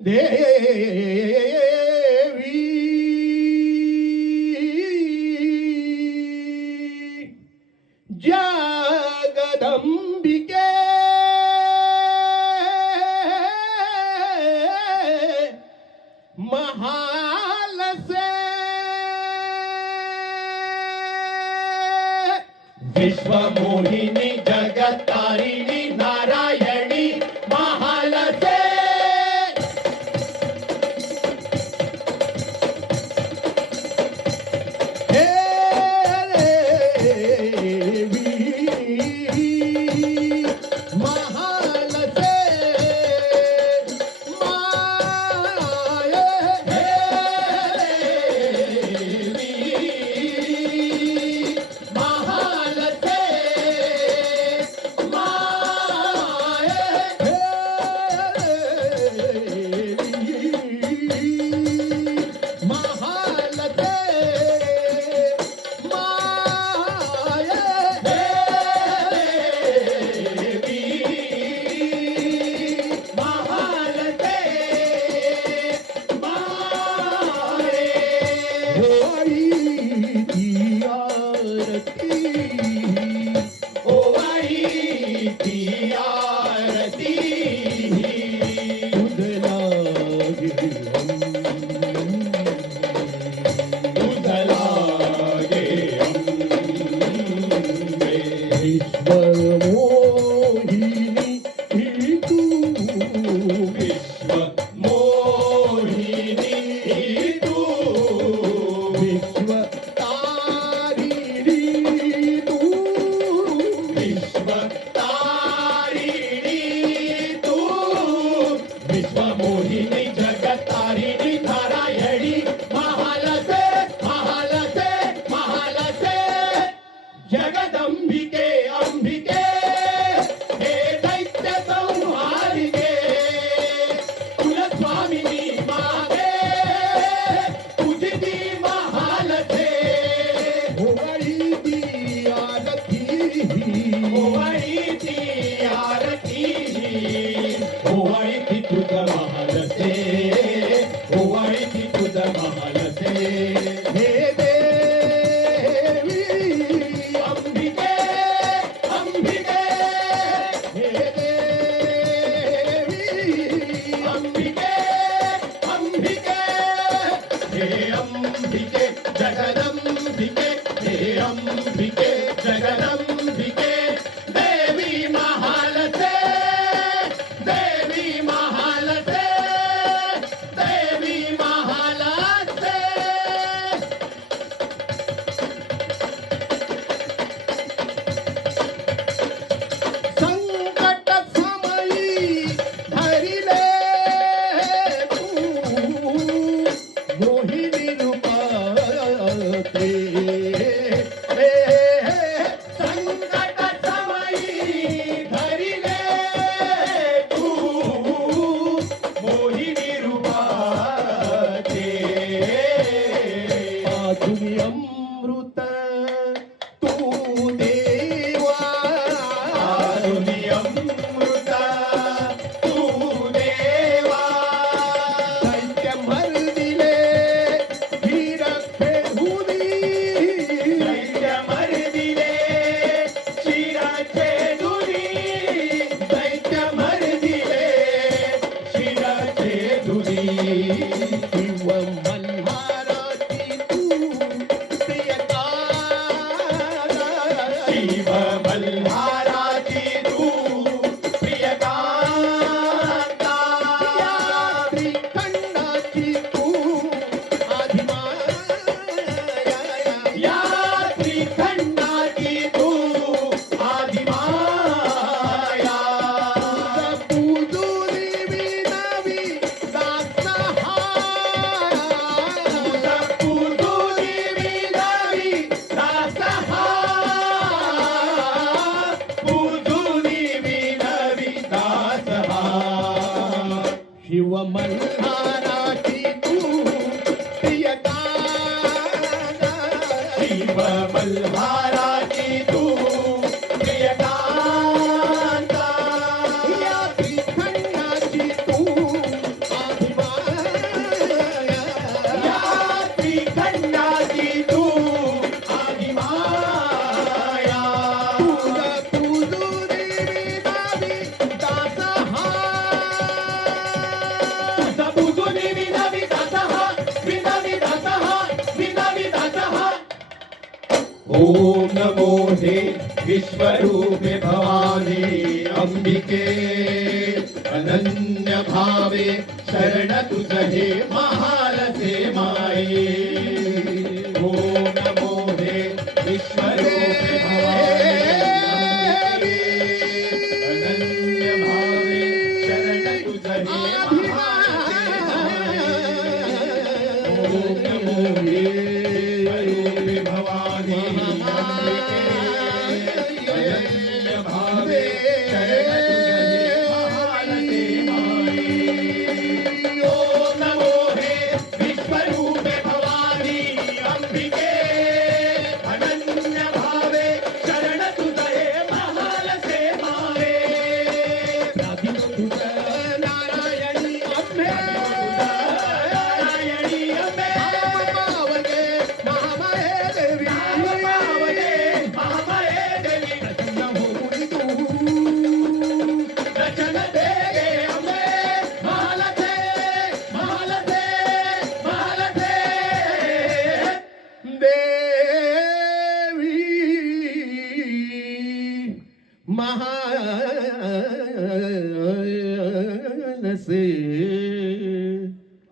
देवी जगदंबिके महालसे विश्वमोहिनी जगत्तारिणी नारायणी महालसे हे देवी महालसे माये हे देवी महालसे माये हे देवी महालसे माये हे देवी महालसे माये होई ती आरती ओ आई ती आरती तुझ लागे तुझ लागे अंबे विश्व मोहिनी ही तू विश्व मोहिनी ही तू विश्व तारिणी तू विश्व तारिणी तू विश्व मोहिनी जगत्तारिणी नारायणी महालसे महालसे महालसे जगदंबिके अंबिके हे दैत्य संहारिके कुलस्वामिनी माते तुझी ती महालसे होवाळी ती आरती होवाळी ती आरती होवाळी ती तुझ महालसे होवाळी ती तुझ महालसे हे देवी अंबिके अंबिके हे देवी अंबिके अंबिके हे अंबिके जगदंबिके हे अंबिके जगदंबिके देवी महालसे देवी महालसे देवी महालसे संकट समयी धरिले तू मोहिनी रूपाते संकट समयी धरिले तू मोहिनी रूपाते आधुनी अमृत तू देवा आधुनी अमृत तू देवा दैत्य मर्दिले वीर फेहुदी दैत्य मर्दिले शिराचे दुरी दैत्य मर्दिले शिराचे दुरी शिव मल्हाराची तू प्रियकारा शिव मल्हाराची तू प्रियकांता या त्रिखंडाची तू आदिमाया या त्रिखंडाची तू आदिमाया पूजुरी विनावी दासहारा पूजुरी विनावी दासहारा पूजुरी विनावी दासहारा शिव मल्हाराची तू प्रियकांता शिव मल्हाराची तू प्रियकांता या त्रिखंडाची तू आदिमा ओम नमो हे विश्वरूपे भवानी अंबिके अनन्य भावे शरण तुझ हे महारसे माये